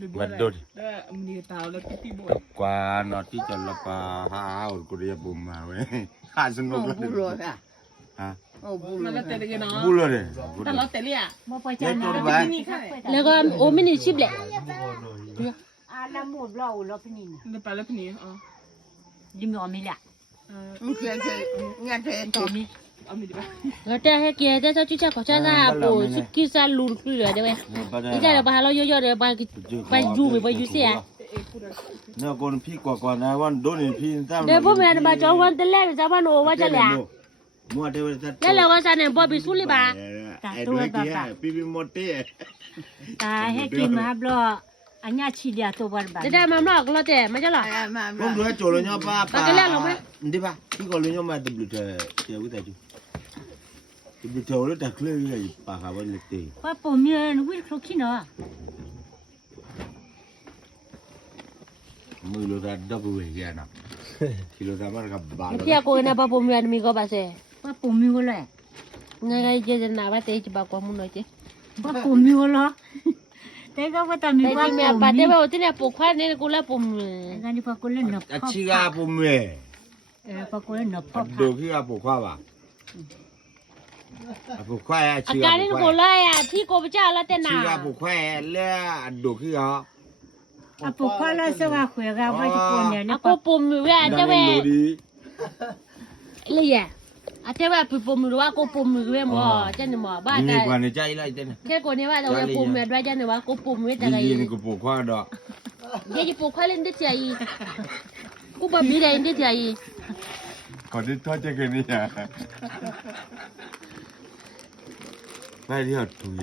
Betul. Kuan nanti jalan apa hal kuliah buma weh. Senang bulu dah. Hah? Bulu dah. Bulu deh. แต่เราแต่เลี่ย Mau pacar nak. แล้วก็โอ้ไม่ได้ชิบแหละ Alam mu blau lo penin. เดี๋ยวไปแล้วพี่นี่อ๋อ Di mu amila. เอามีดีป่ะ แล้วแต่ให้เกียร์แต่เจ้าจุ๊จ้าขอชาซาปูกิซาลูนคือเดี๋ยวไปอีจ้าเดี๋ยวไปหาเราเยอะๆเดี๋ยวไปยูไปยูเสีย เนี่ยคนพี่กว่านะวันโดนพี่ตั้ง เดี๋ยวพวกแม่มาจองวันแต่แรกจะบ้านโอว่าจะแหละ มัวเดี๋ยวจะ แล้วเราก็จะเนี่ยบ่ไปสู้เลยบ่า ไอ้ด้วยกี้พี่หมดเต้ Ta he ki ma blo. Anya chi dia to bar ba. จะได้มาหลอกเราแต่ไม่ใช่หรอ ผมดูโจรเลยเนาะป้าดีป่ะพี่ก็เลยเนาะมาดับเบิลเจ้าวิทย์จูดับเบิลเจ้าแล้วแต่เคลื่อนเลยป้าเขาว่าเล็กตี Wa po mi wi kro ki no. มือเราได้ดับเบิลเกียร์นะที่เราทำมันกับบาล เที่ยวกูนะป้าผมมีก็บาเซ่ Wa po mi wo le. ไงเจจะนาว่าเตจะบอกว่ามึงหน่อยเจ้ Wa po mi wo lo. Te ga wa ta mi แต่ wa ที่แม่ po ป้า mi. เดี๋ยวที่เนี่ยปลูกควายเนี่ยกูแล้วผม Ga ni pa ko le no. อาชีพผมเว้ย Pa ko le no pa. ดูที่อาปลูกข้าวป่ะปลูกข้าวอา อา ชีพ การนี่กูเลยอ่ะที่กูไปเจ้าแล้วแต่ อา นา ชีพปลูกข้าวแล้วดูที่เขา A po ko la se wa khwe ga wa ji ko ne อา le กู pa. ปุ่มอยู่อ่ะ ดั เจ้าง แม่ ดูดี เลยอ่ะอาเจ้าแม่ปุ่มอยู่ว่ากูปุ่มอยู่หมอเจ้าหนูหมอบ้าน นี่ กัน กว่าในใจเลยเจ้า แค่กูเนี่ยว่าเราจะปุ่มแบบว่าเจ้าหนูว่ากูปุ่มไว้แต่ไง นี่นี่กูปลูกข้าวดอก เดี๋ยวจะปลูกควายเล่นได้ใจกูแบบมีอะไรได้ใจ ก่อนที่ทอดจะกินนี่อ่ะไปที่หัดทุย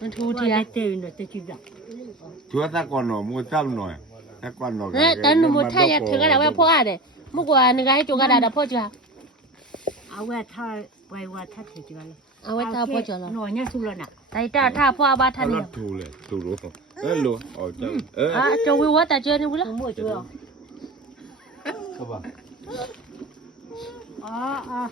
มันทู Tu ที ti ละ la te no te chi da. ชัวร์ตะก่อนหน่อยมูจ้ำหน่อยตะก่อนหน่อย แต่หนูหมดท่าอยากถึงกระดาษว่าพ่ออะไรเมื่อก่อนนึกให้จูกระดาษพ่อจ้า A wa ta wa ta te ji wa le. เอาไว้ท่าพ่อจ้าหรอ No nya su lo na. แต่ถ้าพ่อบ้านท่าน เอา เนี่ ละ ย ถูเลยถูรู้รู้อ๋อจ้าจะวิวแต่เจอนี่วุ้นละ Mo ju. เข้าป่ะ Ah ah.